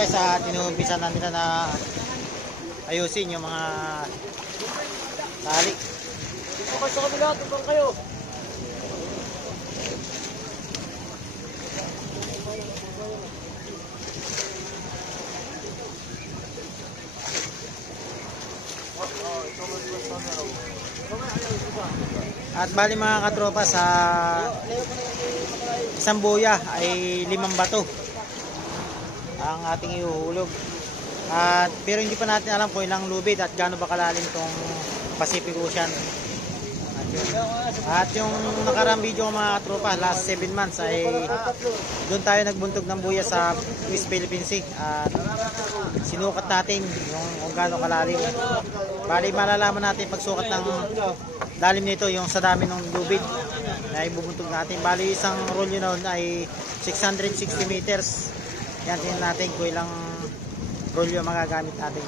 guys, tinumpisan na nila na ayusin yung mga tali. Okay, sa kabila, tumbang kayo. At bali mga katropa, sa isang buya ay 5 bato ang ating ihuhulog. At pero hindi pa natin alam kung ilang lubid at gaano ba kalalim tong Pacific Ocean. At yung nakaraang video ko mga katropa, last 7 months ay doon tayo nagbuntog ng buya sa West Philippine Sea. At sinukat natin yung kung gaano kalalim. Bali malalaman natin pagsukat ng lalim nito yung sa dami ng lubid na ibubuntog natin. Bali isang rolyo noon ay 660 meters. Yan, tingnan natin kung ilang rolyo magagamit natin.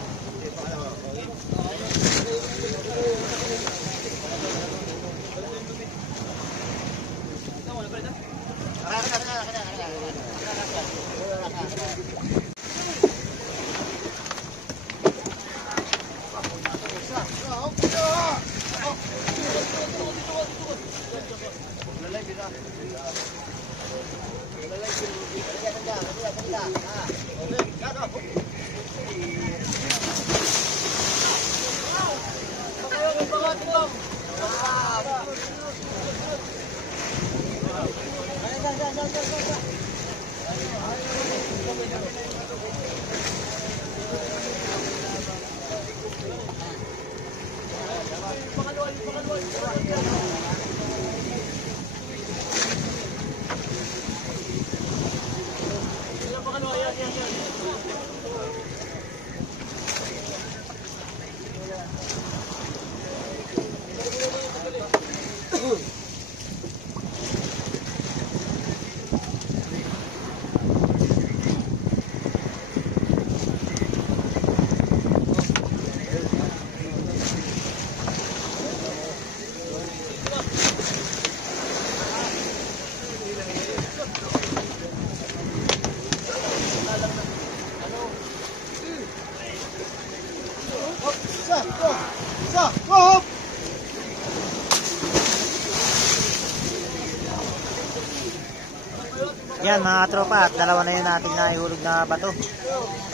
Yan mga tropa, at dalawa na yun nating naihulog na bato.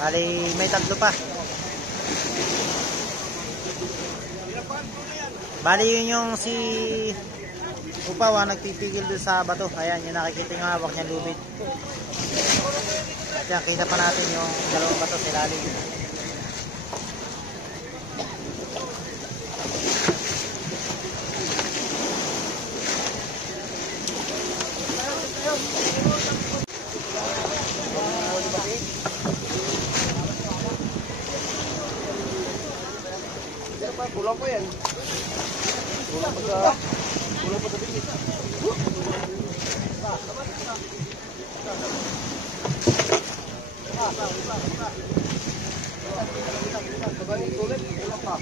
Bali may 3 pa. Bali yun yung si Upaw nagpipigil doon sa bato. Ayan yung nakikita yung hawak niya lubid. At yan, kita pa natin yung 2 bato sa ilalim. Kulang pa yan. Kulang pa sa bingit. Sabangin ulit. Kulang pa.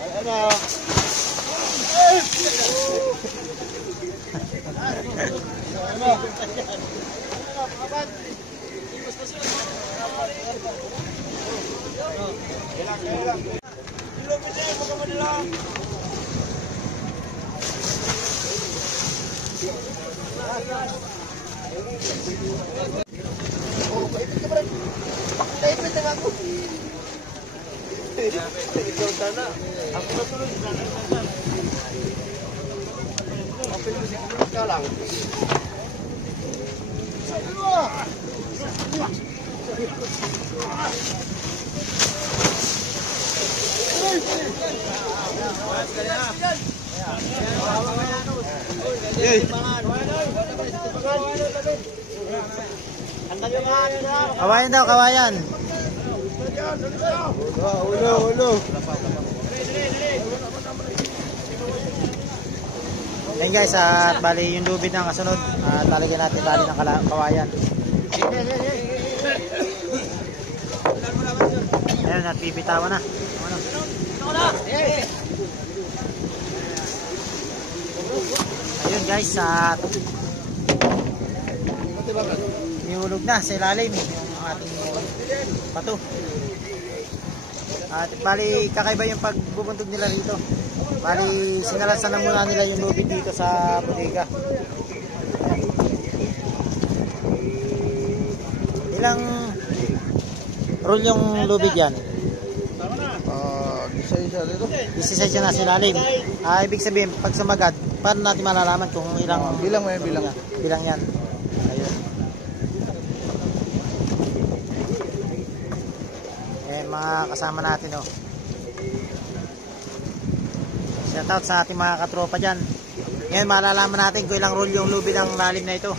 Ay, ano? Kawayan daw, kawayan. Ulo. Yan guys, at bali yung lubid ng kasunod. At lalagyan natin tali ng kawayan. Ayan, at pipitawan na. Ano? Ayun guys, sa nihulog na sa ilalim yung ating bato. At bali kakaiba yung pagbubuntog nila rito. Bali sinalasan na muna nila yung lubid dito sa bodega. Ilang roll yung lubid yan? Isa-isa dito. Isa-isa na sa ilalim. Ibig sabihin pag sumagat, paano natin malalaman kung ilang Bilang mo yan, bilang. bilang yan? Ayun. Mga kasama natin, oh. Shoutout sa ating mga katropa dyan. Ngayon malalaman natin kung ilang roll yung lubid ng lalim na ito.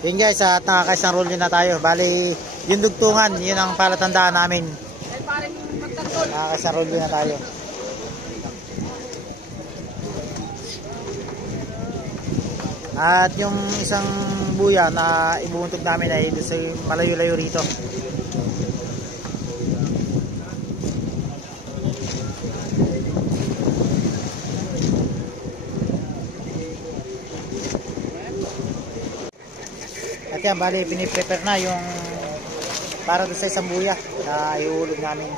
Yun guys, at nakakaisang roll na tayo. Bali, yung dugtungan, yun ang palatandaan namin. Nakakaisang roll na tayo. At yung isang buya na ibubuntog namin ay doon sa malayo-layo rito. At yan, bali, piniprepare na yung para doon sa isang buya na iulog namin.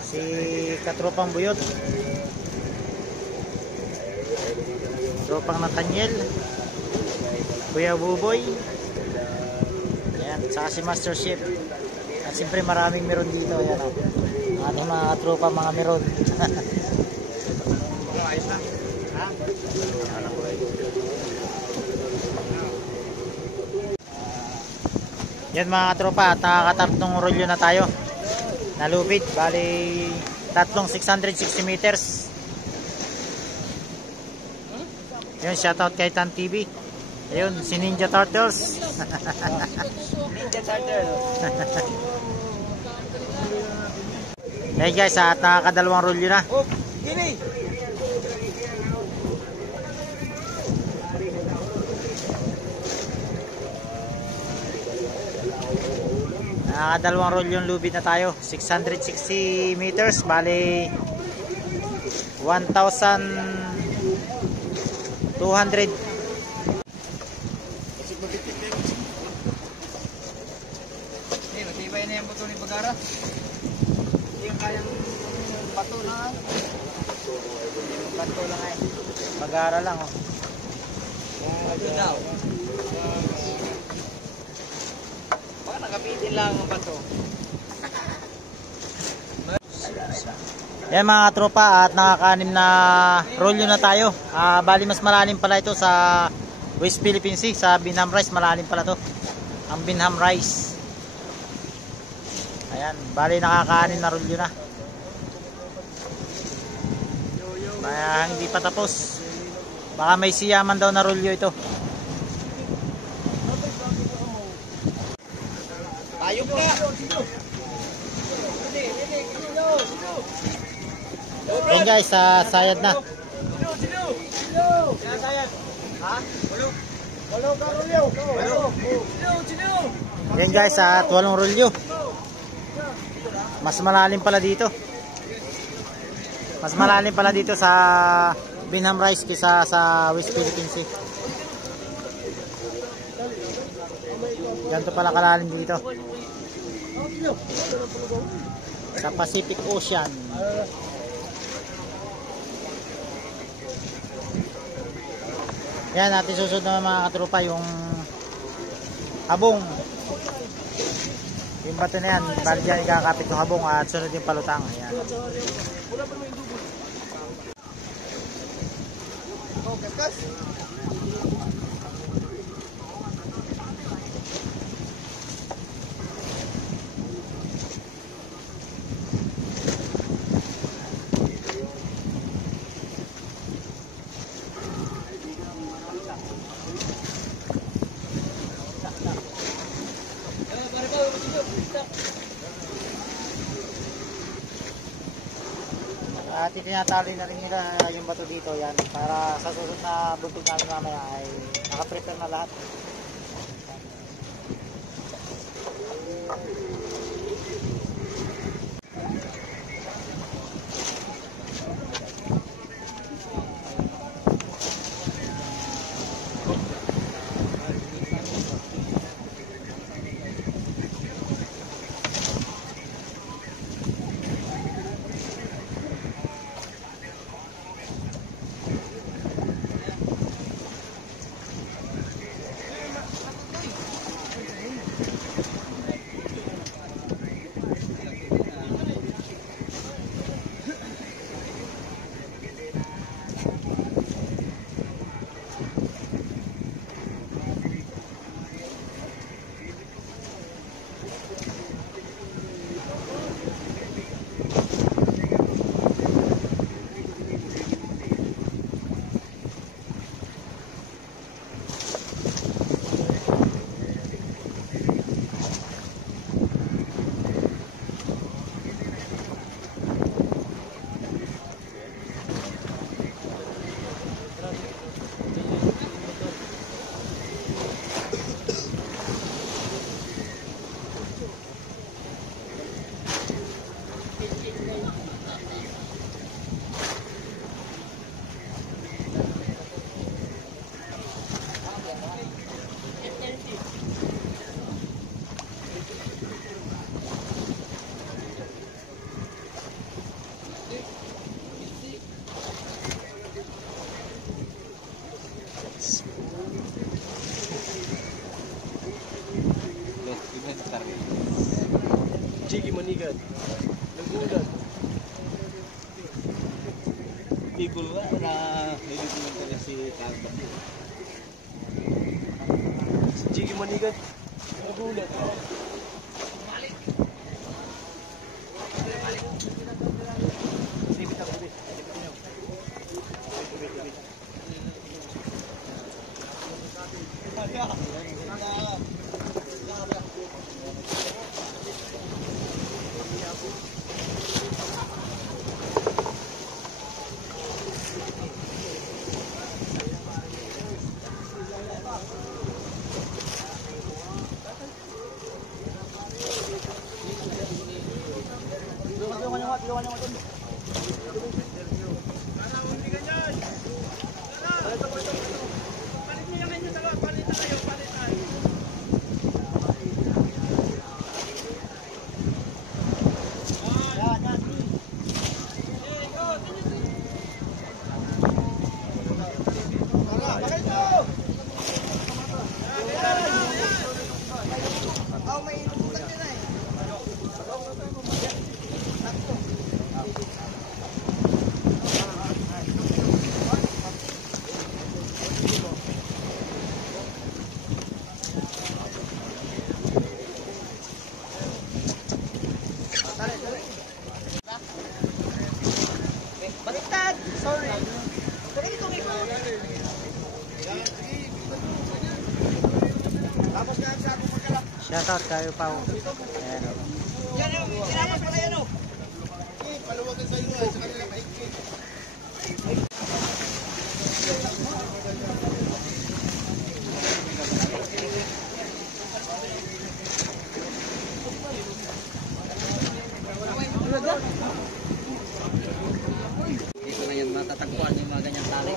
Si Katropang Buyot, Tropang Nathaniel, Kuya Buboy, ayan, saka si Master Chef. At siyempre maraming meron dito. Ayan, ating mga katropa, mga meron. Yan mga katropa, at nakakatatlong rolyo na tayo na lubid. Bali, tatlong 660 meters. Yun, shoutout kay Tan TV. Ayun, si Ninja Turtles. Ninja Turtles. Hey guys, at nakakadalawang rolyo na. Oh, gini! Nakakadalawang roll yung lubid na tayo. 660 meters. Bali 1,200. Matibay na yung buto ni Bagara. Hindi yung kayang bato na. Bato lang ay. Bagara lang, oh. Bato daw. Baka nakapitin lang ang bato. Yan mga tropa, at nakakanim na rolyo na tayo. Bali mas malalim pala ito sa West Philippine Sea. Sa Binham Rice, malalim pala to. Ang Binham Rice. Ayan, bali nakakanim na rolyo na. Kaya hindi pa tapos. Baka may siyaman daw na rolyo ito. Ayok na! Yan guys, sayad na. Yan guys, at 8 rolyo. Mas malalim pala dito. Mas malalim pala dito sa Binham Rice kaysa sa West Philippine Sea. Ganito pala kalalim dito sa Pacific Ocean. Yan, natin susunod na mga katropa yung habong. Yung bato na yan, bali dyan ikakapit yung habong at sunod yung palutang. Ayan. At itinatali na rin nila yung bato dito yan para sa susunod na buntog namin mamaya ay naka-prepare na lahat. Jiggy Manigan. Nagulat. Tigol nga na nilipin ko si Carmen. Si Jiggy Manigan. Nagulat. Baliktad! Sorry! Shoutout kayo pa. Ayan o. Sinama pala yan o. Paluwagan sa iyo sa kanila maikik. Dito na yan matatagpuan yung mga ganyang tali.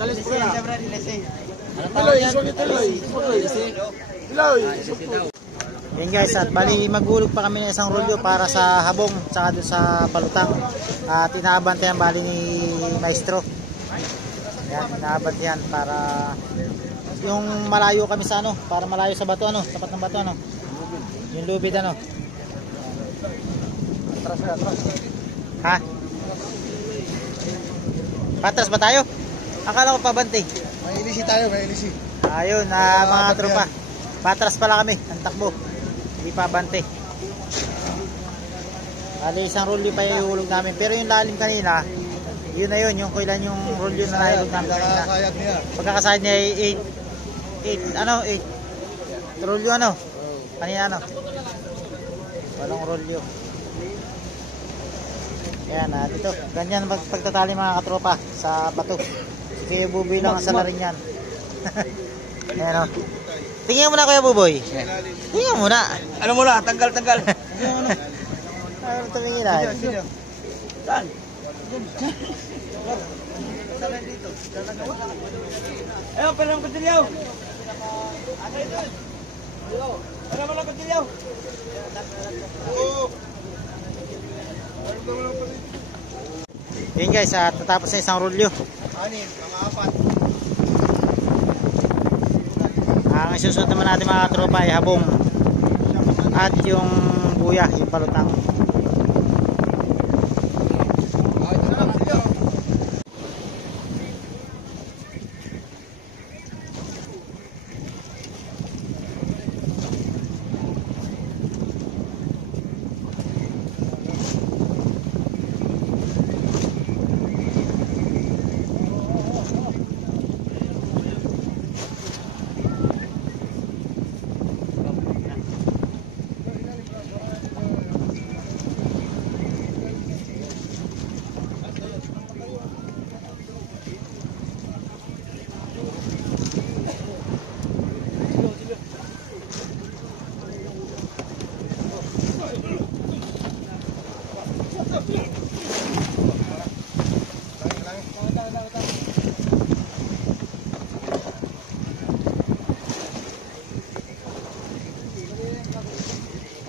Alis bro. Ano tawag yan? Yan guys, at bali magulog pa kami ng isang rolyo para sa habong tsaka doon sa palutang. At inaabantayan bali ni Maestro. Yan, inaabantayan para yung malayo kami sa ano, para malayo sa bato ano, tapat ng bato ano. Yung lubid ano. Atras. Ha? Patras ba tayo? Akala ko pabante. May ilisi tayo, may ilisi. Ayun, mga tropa. Patras pala kami, ang takbo. Hindi pa bante. Bali, isang rolyo pa ihulog namin. Pero yung lalim kanina, yun na yun, yung kailan yung rolyo na nahulog namin kanina. Nakakayat niya. Pagkakasayad niya ay 8 rolyo ano? Kanina ano? Walong rolyo. Ayan, dito. Ganyan pagtatali mga katropa sa bato. Kaya Buboy lang ang salarin yan. Ayan o. Tingnan mo na Kuya Buboy. Tingnan mo na. Ano mo na? Tanggal. Ano tumingin na? Saan? Ayun, pala ng kutilyaw. Pala mo ng kutilyaw. Yun guys, at natapos na isang rulyo. Ang isusunod naman natin mga katropa ay habong at yung buya, yung palutang.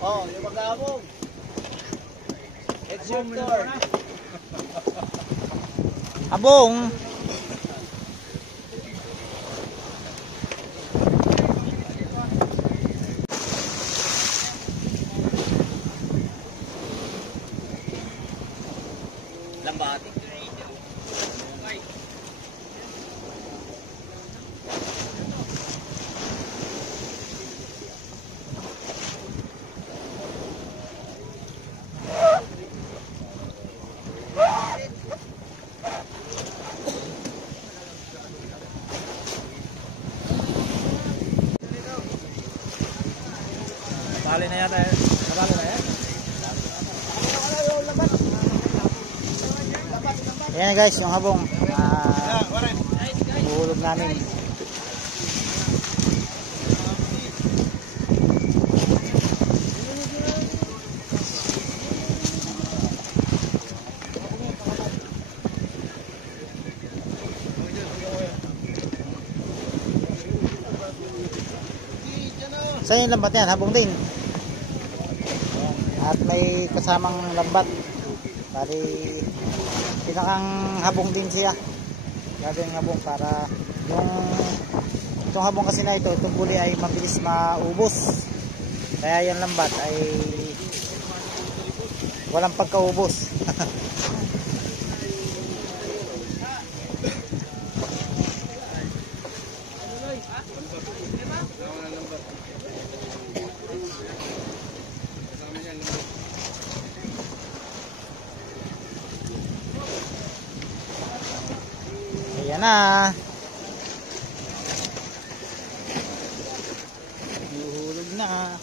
Oh, yung magkabong. It's your turn. Habong! Lambati. Bali na yata eh. Nabali na yan. Ayan na guys, yung habong buhulog namin. Saan yung lambat yan? Habong din. At may kasamang lambat. Bali, pinakang habong din siya. Gagawing habong para itong habong kasi na ito, itong buli ay mabilis maubos. Kaya yung lambat ay walang pagkaubos. Ayan na. Hulog na.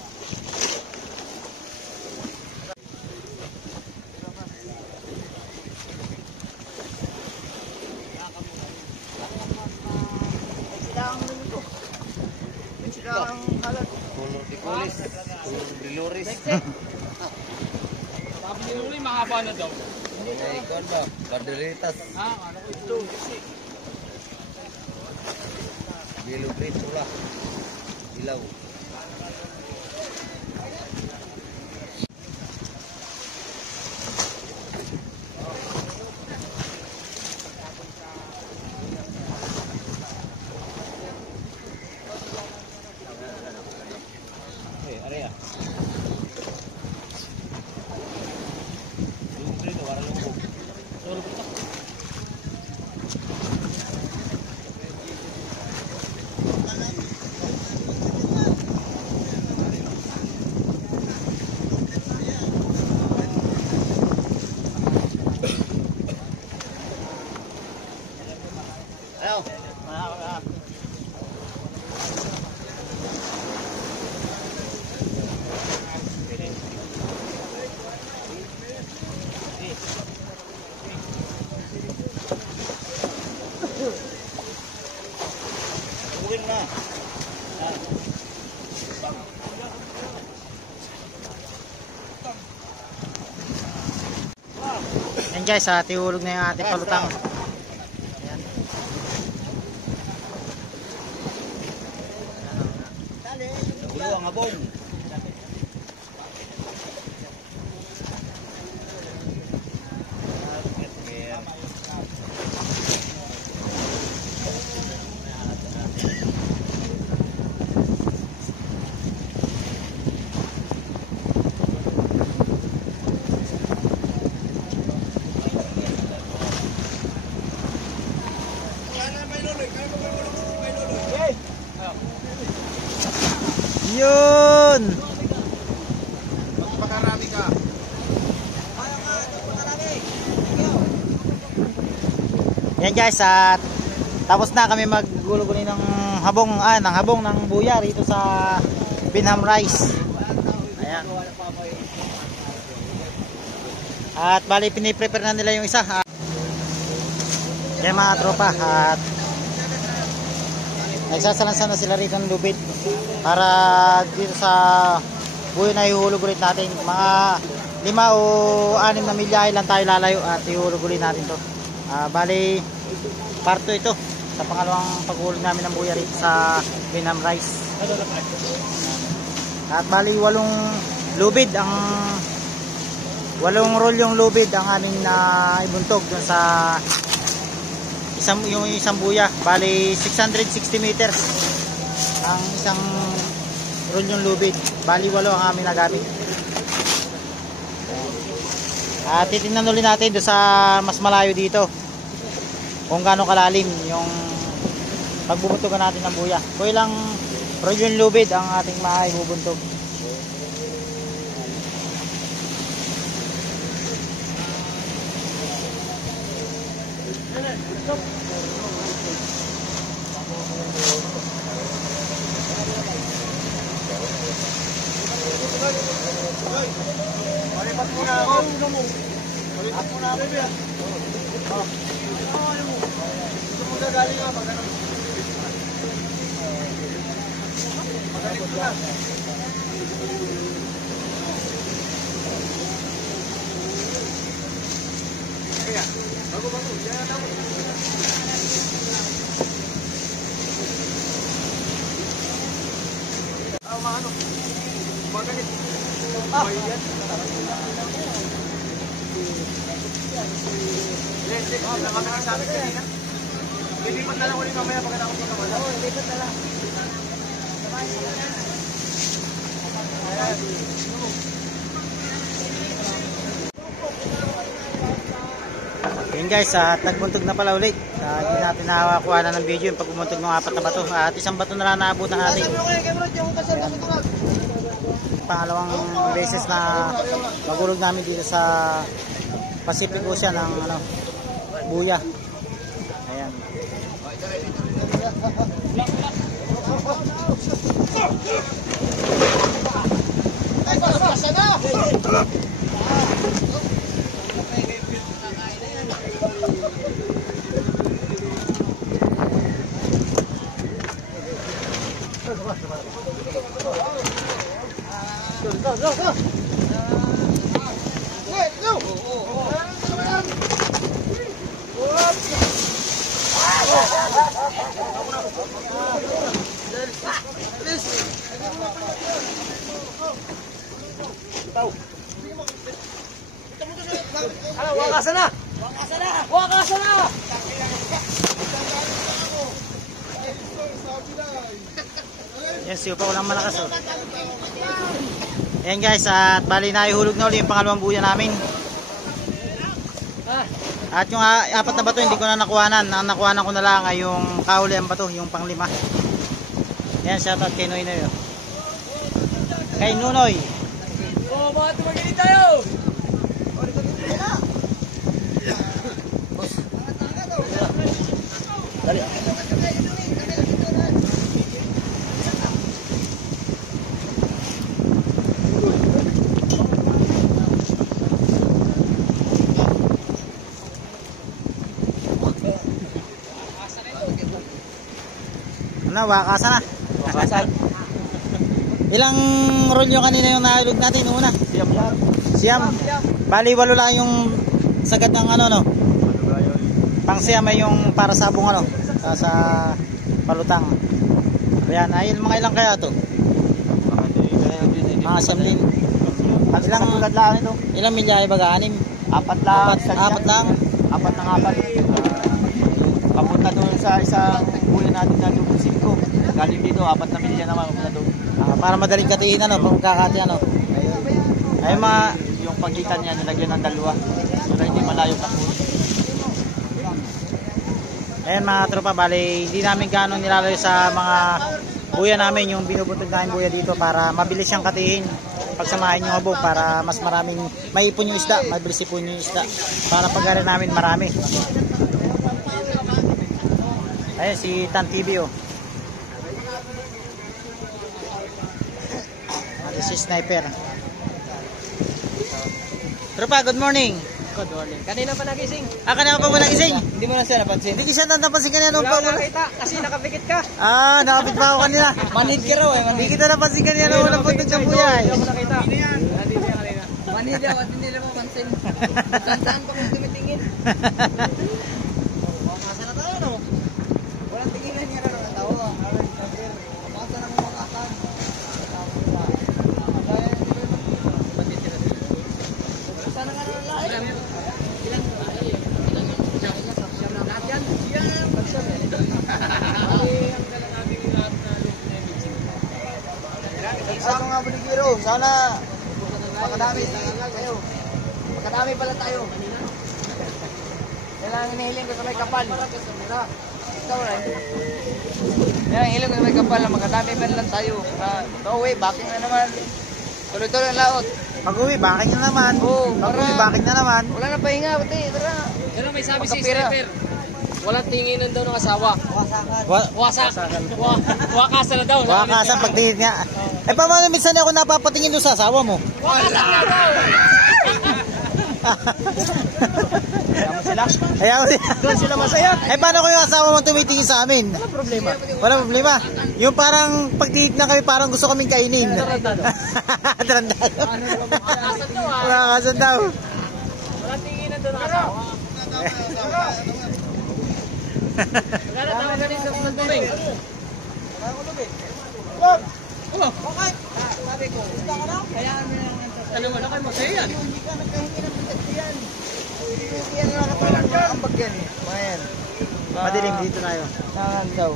Kulor di kulis. Kulor di luris. Sabi niyo rin mahaba na daw. Ay, ikaw ba? Baderitas. Ano ko ito? Yellow green pula. Ilaw. Area. Dito warang lumbog. Solo dito. guys, tihulog na yung ating palutang. Ayan. Nagulo ang abong. Yun! Magpakarami ka. Yan guys, at tapos na kami maggulugulin ng habong ng buya rito sa Binham Rice. Ayan. At bali piniprepare na nila yung isa. Yan mga tropa, at nagsasalansan na sila rito ng lubid para dito sa buyo na ihulog ulit natin. Mga 5 o 6 na milyahe lang tayo lalayo at ihulog ulit natin to. Bali part 2 ito sa pangalawang paghulog namin ng buya rito sa Binham Rice. At bali 8 lubid ang 8 rolyong lubid ang aming na ibuntog dun sa yung isang buya. Bali 660 meters ang isang rolyong lubid. Bali 8 ang aming nagamit. At titingnan ulit natin doon sa mas malayo dito kung gaano kalalim yung pagbubuntogan natin ng buya. Kung ilang rolyong lubid ang ating maibubuntog. Palipat muna ako. Palipat muna ako. Gusto mo gagaling nga pag ano. Magaling ko na. Kaya, bago. Diyan na ako. Maano? Magalit. Mayan. Yes, nakakita sa amin kanina. Lilipat na lang ulit mamaya pagkatapos ng kamala. Oo, lilipat na lang. Yun guys, nagbuntog na pala ulit. Hindi natin nakakuha na ng video yung pagbuntog ng 4 na bato. At isang bato na lang naabutan natin. Pangalawang beses na magulog namin dito sa Pacific Ocean ng buya. Ayan. Wakasan na! Wakasan na! Yan, siyo pa ko lang malakas. Oh. Ayan guys, at bali na ihulog na ulit yung pangalawang buya namin. At yung 4 na bato hindi ko na nakuhanan. Ang nakuhanan ko na lang ay yung kahuli ang bato, yung pang 5. Ayan, shoutout kay Noy Noy. Kay Nunoy. Oo, mga tumagili tayo! Dali. Wakasan na. Wakasan. Ilang rolyo kanina yung nahulog natin una? Siyam. Siyam. Bali 8 lang yung sagad ng ano no. Pangsiyam ay yung para sabong ano sa palutang. Ayan, ay mga ilang kaya to? Mga samlin. Ilang lang ito? Ilang milya ay baga? 6? Apat lang. Apat lang? Apat ng apat. Papunta doon sa isang buhay natin na doon 5. Galing dito, 4 na milya naman papunta doon. Para madaling katiin ano, pagkakati ano. Ay mga Yung pagitan niya, nilagyan ng 2. Para hindi malayo takbo. ayan mga tropa, bali hindi namin gaano nilalayo sa mga buya namin, yung binubuntog namin buya dito para mabilis siyang katihin. Pagsamahin yung habog para mas maraming maipon yung isda, mabilis ipon yung isda para pag-ari namin marami. Ayan si Tan TV oh. This is Sniper. Tropa, good morning. Good morning. Kanina pa nagising. Kanina pa ba nagising? Hindi mo na siya napansin. Hindi ko siya napansin kanina nung Wala nakita kasi nakapikit ka. nakapit pa ako kanina. Manid ka raw eh. Hindi kita napansin kanina nung walang buntog ng buya eh. Hindi mo nakita. Hindi niya kanina. Manid daw at hindi nila mapansin. Saan pa kung tumitingin? Masa na tayo no? Walang tinginan niya raw ng tao. Masa na mo makakan. Sana ka na lang. Isa mga buligiro, sana makadami kayo. Makadami pala tayo. Yan ang hinihiling ko sa may kapal. Ikaw rin. Yan ang hinihiling ko sa may kapal na makadami man lang tayo. Pauwi, backing na naman. Tuloy-tuloy ang laot. Pag-uwi, backing na naman. Oo, Pag-uwi, backing na naman. Wala na pahinga, pati. Tara. Pero may sabi si Sniper, walang tinginan daw ng asawa. Wakasan na daw. Wakasan pagtingin nga. Eh paano minsan ako napapatingin doon sa asawa mo? Wakasan na daw. Kaya mo sila. Ayaw mo Doon sila masaya. Eh paano ko yung asawa mo tumitingin sa amin? Walang problema. Wala problema. Yung parang pagtingin na kami parang gusto kaming kainin. Tarantado. Tarantado. Wakasan daw ah. Wakasan daw. Walang tinginan daw ng asawa. Magkano tama ganin sa mga tubig? Bakit? Sabi ko, gusto ka na? Kayaan mo lang ang Ano mo na kayo masaya yan? hindi ka nagkahingi ng pagkaktiyan. Hindi yan lang ang ambag yan eh. Mayan. Madilim dito tayo. Sangan daw.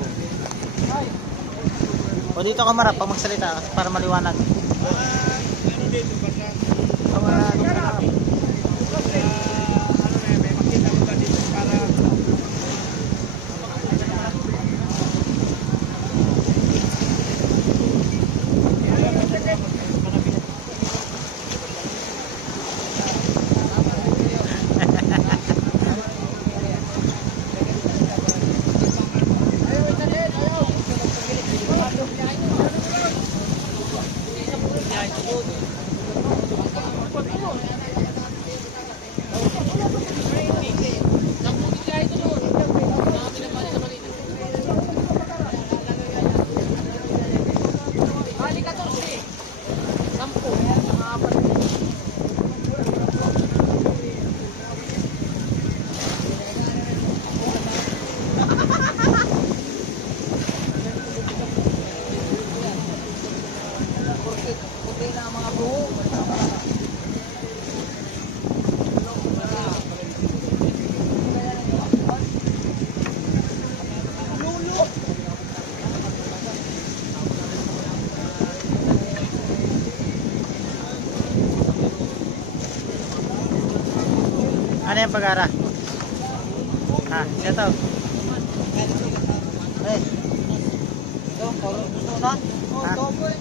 O dito ka marap pag magsalita para maliwanag. Puti na ang mga buho. Ano yung pag-ara? Ito. Eh. Ito, gusto na?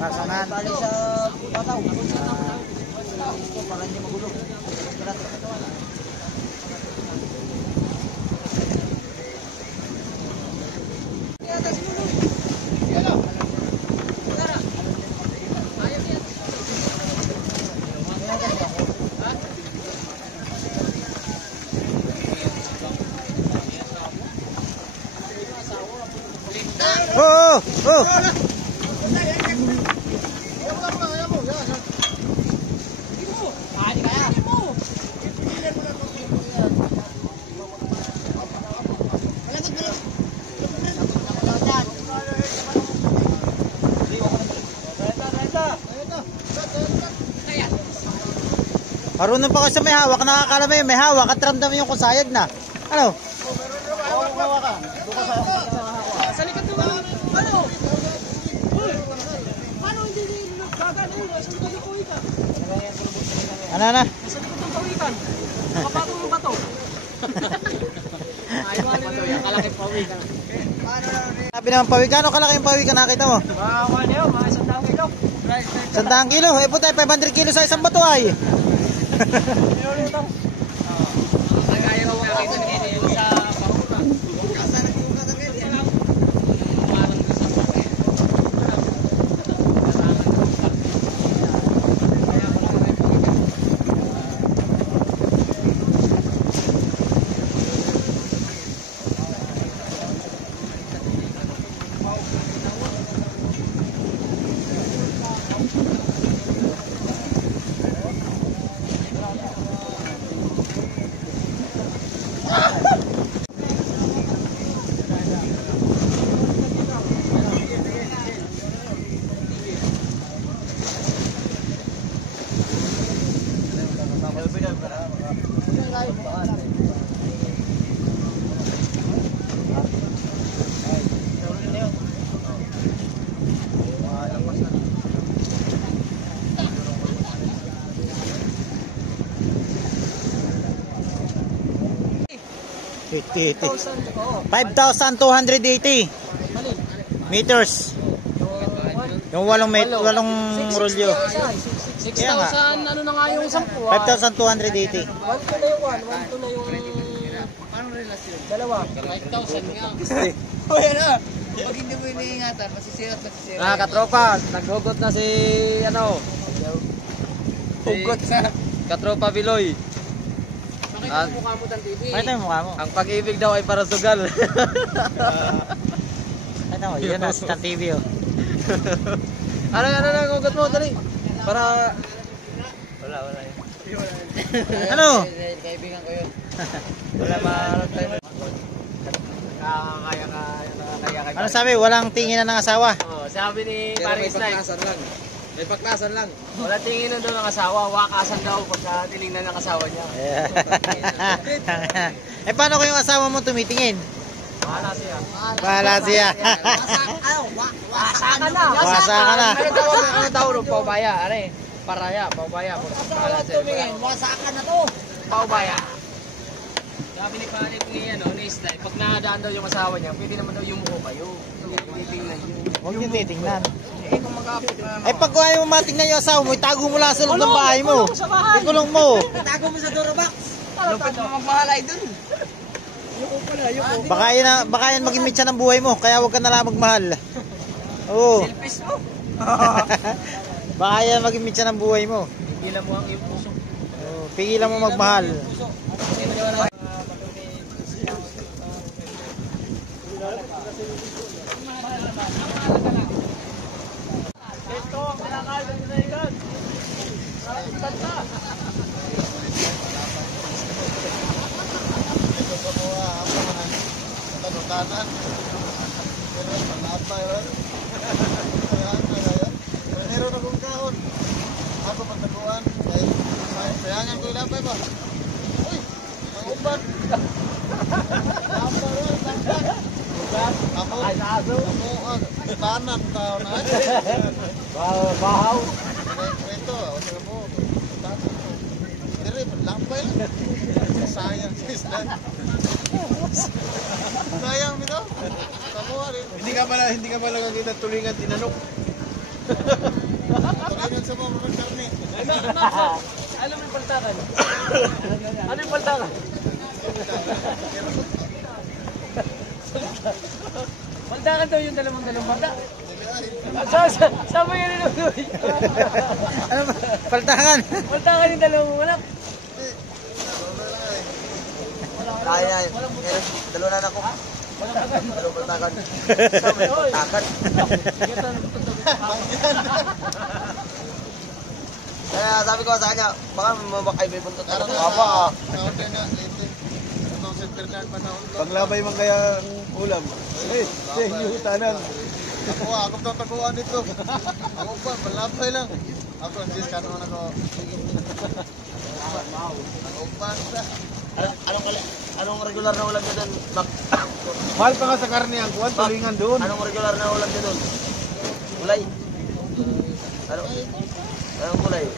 Pasanan. Bali sa bataw. Ito, para hindi magulo. Oh, oh, oh. Marunong pa kasi may hawak, nakakala mo yun, may hawak at ramdam yung kusayag na. Ano? Sa likod naman. Ano? Uy! Paano hindi gagano? Sa likod ng pawikan. Ano na? Sa likod ng pawikan. Kapatong yung bato. Ay, wala na yan. Kalaking pawikan. Sabi naman pawikan, ano kalaki yung pawikan nakita mo? Mga yun, mga 100 kilo. 100 kilo, eh puta, 500 kilo sa isang bato ay. Nilulutang. Kaya ko makita nito sa pahuka. Iti. 5,280 meters. Yung walong rolyo. 6,000 ano na nga yung 10. 5,280. 1 to na yung 1. 1 to na yung... Paano relasyon? Dalawa. 5,000 nga. O yan na. Pag hindi mo iniingatan, masisira at masisira. Ah, katropa, naghugot na si ano? Hugot sa katropa Biloy. Bakit ang mukha mo tan TV? Pakita yung mukha mo. Ang pag-ibig daw ay para sugal. Ano, yun na, si Tan TV oh. Ano, hugot mo, dali. Para... Wala yun. Ano? Kaibigan ko yun. Wala maharap tayo. Kaya. Ano sabi? Walang tinginan ng asawa. Oh, sabi ni Paring Snipe. lang. May pagkasan lang. Wala tinginan daw ng asawa, wakasan daw pagka tinignan ng asawa niya. Eh paano kung yung asawa mo tumitingin? Bahala siya. Bahala siya. Wasa ka na. Wasa ka na. Ano tawag? Paubaya. Paraya, paubaya. Bahala siya. Wasa ka na to. Paubaya. Sabi ni Paring ni Snipe, pag nadaan daw yung asawa niya, pwede naman daw yung mukha kayo. Titingnan niyo. Huwag yung titingnan. Eh kung mag-apit na. Eh pag ayaw mo matingnan yung asawa mo, itago mo lang sa loob ng bahay mo. Ikulong mo. Tago mo sa Dorobox. Lupit mo magmahalay dun. Baka yan maging mitya ng buhay mo, kaya huwag ka na lang magmahal. Oo. Selfish mo. Baka yan maging mitya ng buhay mo. Pigilan mo ang iyong puso. Oo, pigilan mo magmahal. Ito ang kalakal ng Sinigan. Banta. Tanutanan. Pero palaat pa yun. Pero na kong kahon. Ako pagtaguan. Sayangan ko ilapay ba? Uy! Ang uban! Lapay rin, lapay! Ako, tanan tao na. Bahaw. Ito, sa mo. Dire, lampay lang. Sayang sa isla. Sayang nito. Kamuha rin. Hindi ka pala kita tulingan tinanok. Tulingan sa mga karne. Ano yung paltakan? Ano yung paltakan? Paltakan daw yung dalawang bata. Sama yun rin. Ano ba? Paltangan. Paltakan yung dalawang anak. Kaya, dalawa na ako. Dalawang paltakan. Sama yung paltakan. Kaya sabi ko sa kanya, baka mabakay may buntot ka ng mama. Paglabay man kaya ang ulam. Hindi hutanan. Ako taguan dito. Ako pa, palabay lang. Ako, Jis, kano na ko. Upan sa. Anong regular na ulam nyo doon? Mahal pa nga sa karne ang kuwan, tulingan doon. Anong regular na ulam nyo doon? Kulay? Anong kulay?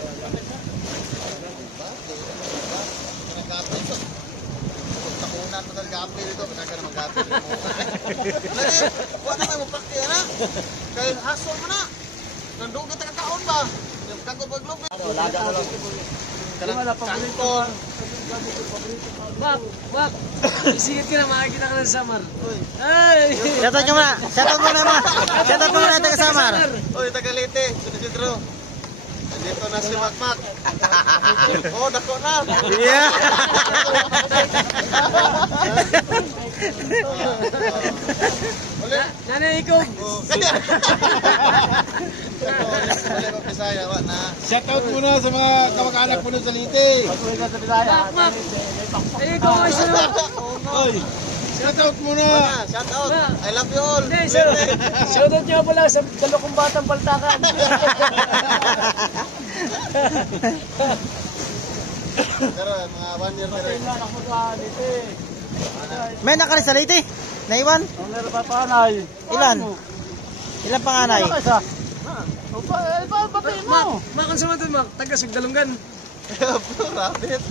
Nagkapil ito. Takunan pa nagkapil ito. Pinaga na magkapil. Lagi, huwag na kayo magpraktiya na. Kaya hasol mo na. Nandun kita kakaon ba? Yung kagod paglupit. Laga na lang. Kangkong. Bak! Isigit ka na, makikita ka ng Samar. Ay! Shoutout nyo muna. Shoutout muna ma. Shoutout mo muna taga Samar. Oy, Tagalite. Sino-sidro. Dito na si Makmak. Oh, dako na. Yeah. Uli. Nanay ikaw! Oh, kaya. Uli pa Bisaya, wa na. Shoutout muna sa mga kamag-anak mo sa Lite. Mak! Ay, ikaw ay sunod! Oy, shoutout muna. Shout out. I love you all. Hindi, shoutout nyo pala sa dalawang batang paltakan. Pero mga 1 year na rin. May nakalis sa Leyte. Naiwan? Ang pa panay. Ilan? Ilan panganay? Batay mo. Mak, ang sama doon, Mak. Taga Sugdalunggan. Rabbit.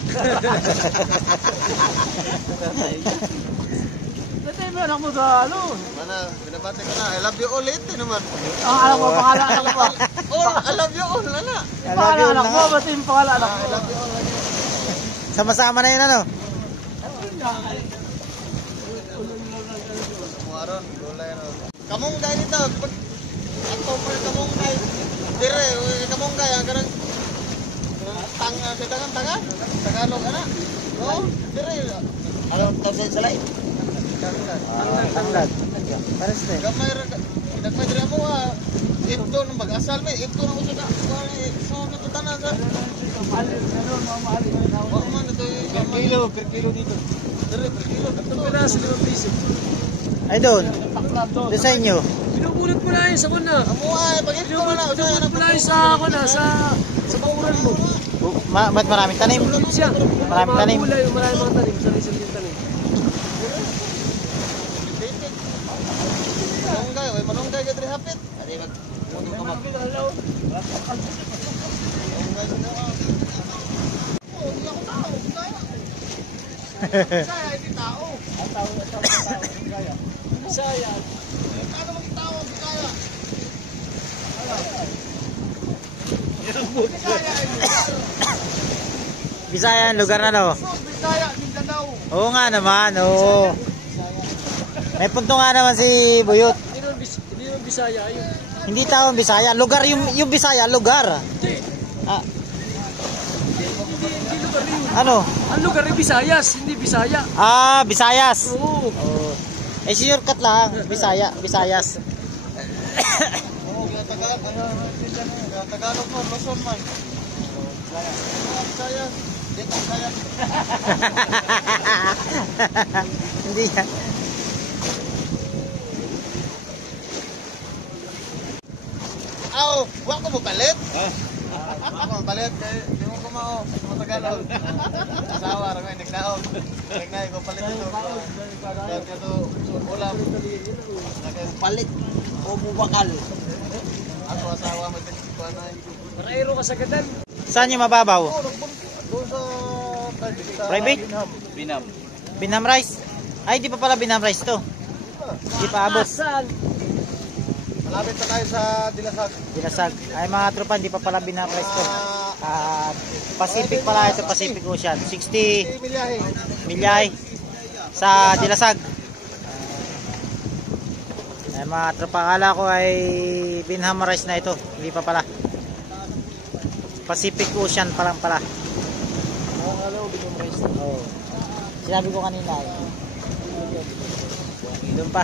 Batay mo anak mo sa ano. Mana, binabati ko na. I love you all. Ito naman. Ang anak mo, pangalan anak mo. Oh, I love you all. Lala. Pangalan anak mo, batay mo pangalan anak I mo. love you all. Sama-sama na yun ano? Muaron, gulay na. Kamunggay nito. Ako pa kamunggay. Dire, kamunggay. Ang kanang tanga. Tagalog, ana. Oo, dire. Anong tawag sa salay? Tanglad. Pares din. Gamay ra. Nagpay dire mo ito nang mag-asal me. Ito nang usa ka. So na to tanan sa. Wa man ito. Per kilo dito. Dire per kilo. Pinas, 5 piso. Ay doon. Doon sa inyo. Binubulot mo na yun sa kuna. Amo ay pagit ko na. Binubulot mo na yun sa kuna, sa bakuran mo. Ba't maraming tanim? Siya. Maraming tanim. Gulay, maraming mga tanim. Sari-sari yung tanim. Manunggay, way manunggay ka dire hapit. Adi mag puno ka mag. Manunggay mo. Oh, hindi ako tao. Kaya hindi tao. Bisaya. Ano mang tao kaya? Bisaya ang lugar na no? Bisaya, Mindanao. Oo nga naman, oo. May punto nga naman si Buyot. Hindi naman Bisaya yun. Hindi tao ang Bisaya. Lugar yung Bisaya, lugar. Hindi. Ah, Hindi lugar yun. ano? Ang lugar ay Visayas, hindi Bisaya. Ah, Visayas. Oo. Oh. Eh, shortcut lang. Visayas. Oo, Tagalog mo, Luzon man. Bisaya. Dito Bisaya. Hindi yan. Aw, wa ko mo palit. Wa ko mo palit kay di mo kumao, mo Tagalog. Asawa ra may nagdaog. Nagnay ko palit ito. Kaya to ulam. Palit o bubakal. Ako asawa mo din ko na. Paraero ka sa gadan. Saan yung mababaw? Doon sa Private? Binam. Binam Rice? Ay, di pa pala Binam Rice to. Di pa abot. Saan? Malapit na tayo sa Dilasag. Dinasag. Ay, mga tropa, di pa pala Binam Rice to. Pacific pala ito, Pacific Ocean. 60 Milyahe. milyay sa Dilasag. Ay, mga tropa, akala ko ay Binam Rice na ito. Hindi pa pala. Pacific Ocean pa lang pala. Oh. Sinabi ko kanina eh. Doon pa.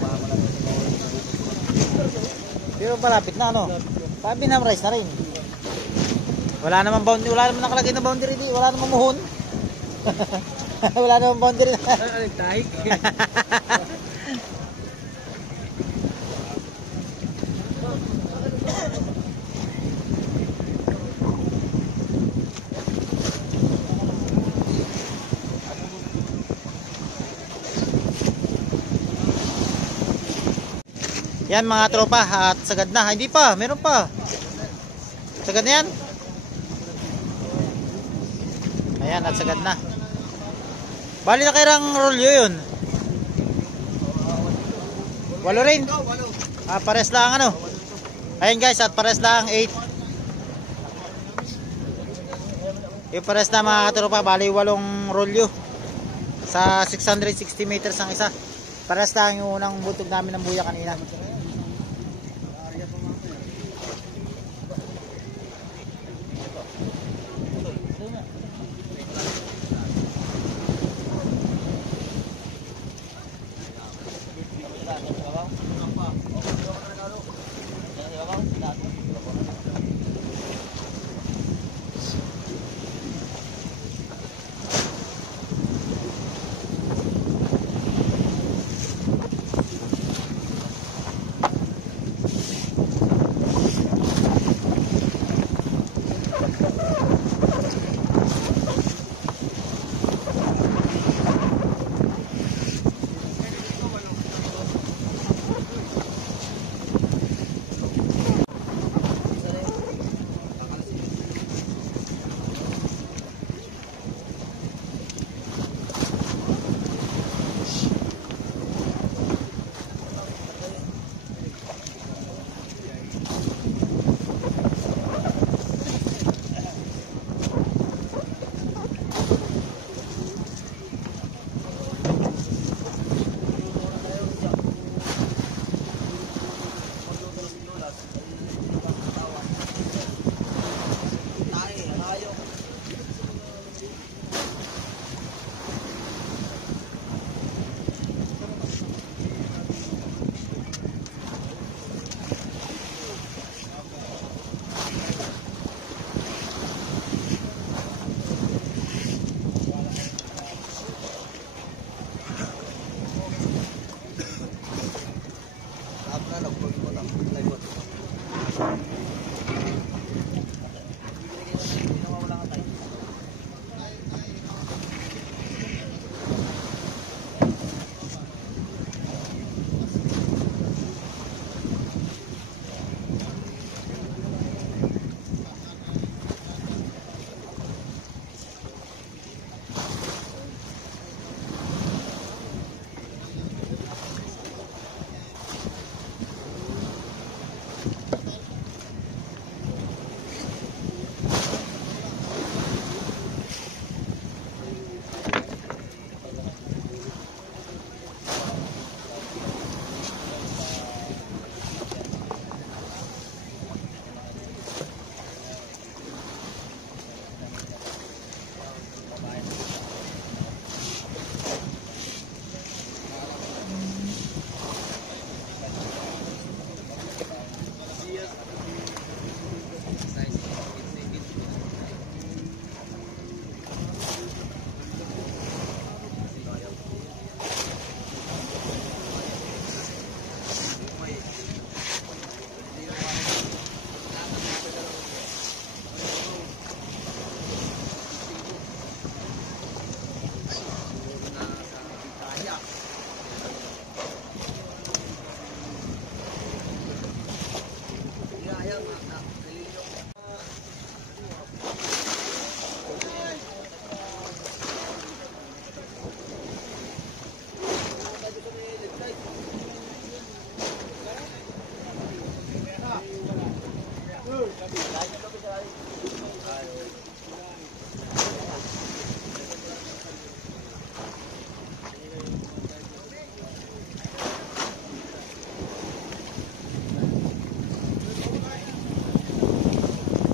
Pero malapit na ano. Binam Rice na rin. Wala naman boundary, wala naman nakalagay na boundary di, wala naman muhon. Wala naman boundary na. Tahik. Yan mga tropa, at sagad na. Hindi pa, meron pa. Sagad na yan. Ayan, at sagad na. Bali na kairang rolyo yun. 8 rin. Pares lang ano. Ayan guys, at pares lang 8. Yung pares na mga tropa, bali 8 rolyo. Sa 660 meters ang isa. Pares lang yung unang butog namin ng buya kanina.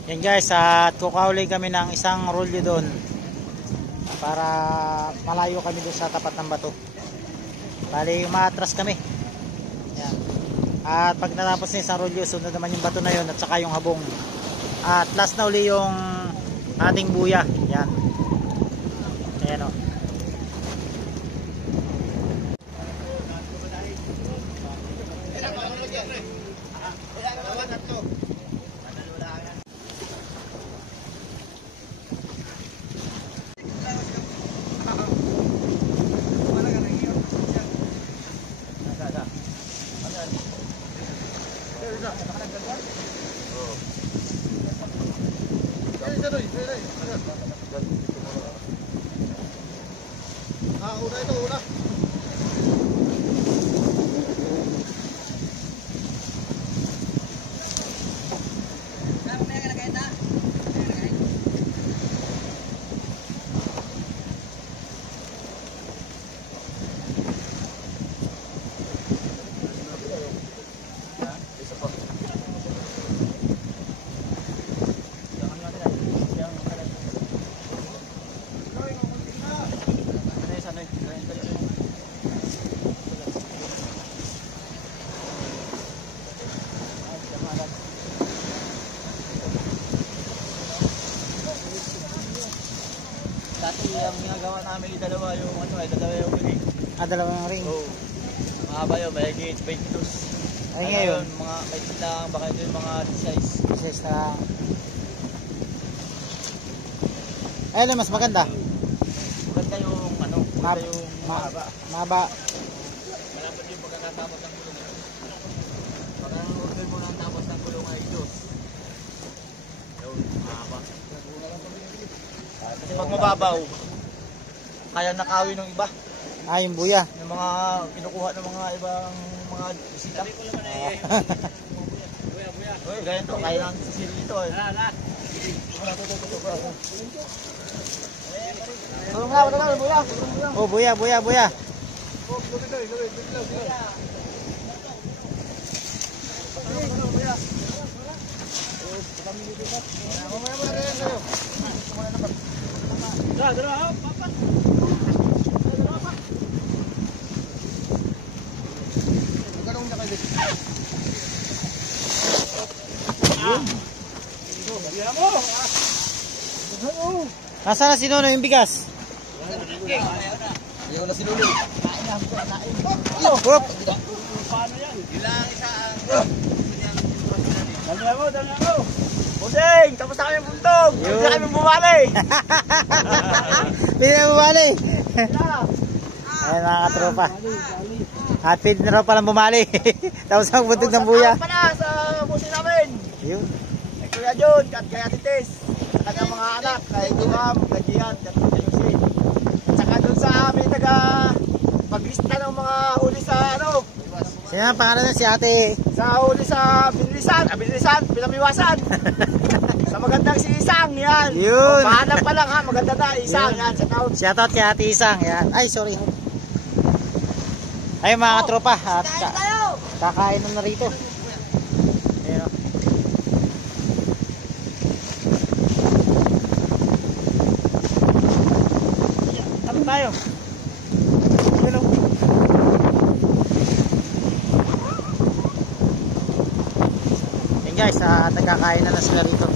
Yan guys, at kukahuli kami ng isang rolyo doon para malayo kami doon sa tapat ng bato. Bali, umaatras kami. Yan. At pag natapos na isang rolyo, sunod naman yung bato na yun at saka yung habong. At last na uli yung ating buya. Yan. Ayan o. Una ito, una. Dati ang ginagawa namin dalawa yung dalawa yung ring. Dalawang ring. Oo. Mahaba yun, may gauge 22. Ay ngayon, mga may lang, baka ito yung mga size. size na lang. Ay, alam, mas maganda. Maganda yung maganda yung mahaba. Mahaba. Malapad yung pagkakatapos ng gulong. Baka order mo lang tapos ng gulong ay ito. Yun, mahaba. Kasi pag mababaw, kaya nakawin ng iba. Yung buya. Yung mga kinukuha ng mga ibang mga bisita. Uy, ganyan to, kaya lang sisili ito eh. Tulong na, buya. Oh, buya, buya, buya. Nasaan na si Nono yung bigas? Ayaw na si Lulu. Hop! Dali ako. Busing, tapos na kami buntog. Hindi na kami bumali. Pili na bumali. Ayan mga katropa. At pili na raw palang bumali. Tapos ang buntog ng buya. Sa pala sa busing namin. Yun. Kay Kuya John, at kay Ate Tess. At kanyang mga anak, kay Jumam, kay Gian, kay Yusin. At saka doon sa amin paglista ng mga huli sa Sino ang pangalan na si ate? sa huli sa Binilisan, Pinamiwasan. Sa magandang si Isang, yan. Yun. Pahanap pa lang ha, maganda na, Isang, yan, sa taon. Shoutout kay ate Isang. Yan. Ay, sorry. Ay mga katropa. At kakain na rito. Ayan o. Ano tayo? Hello. Yan guys, nagkakain na sila rito.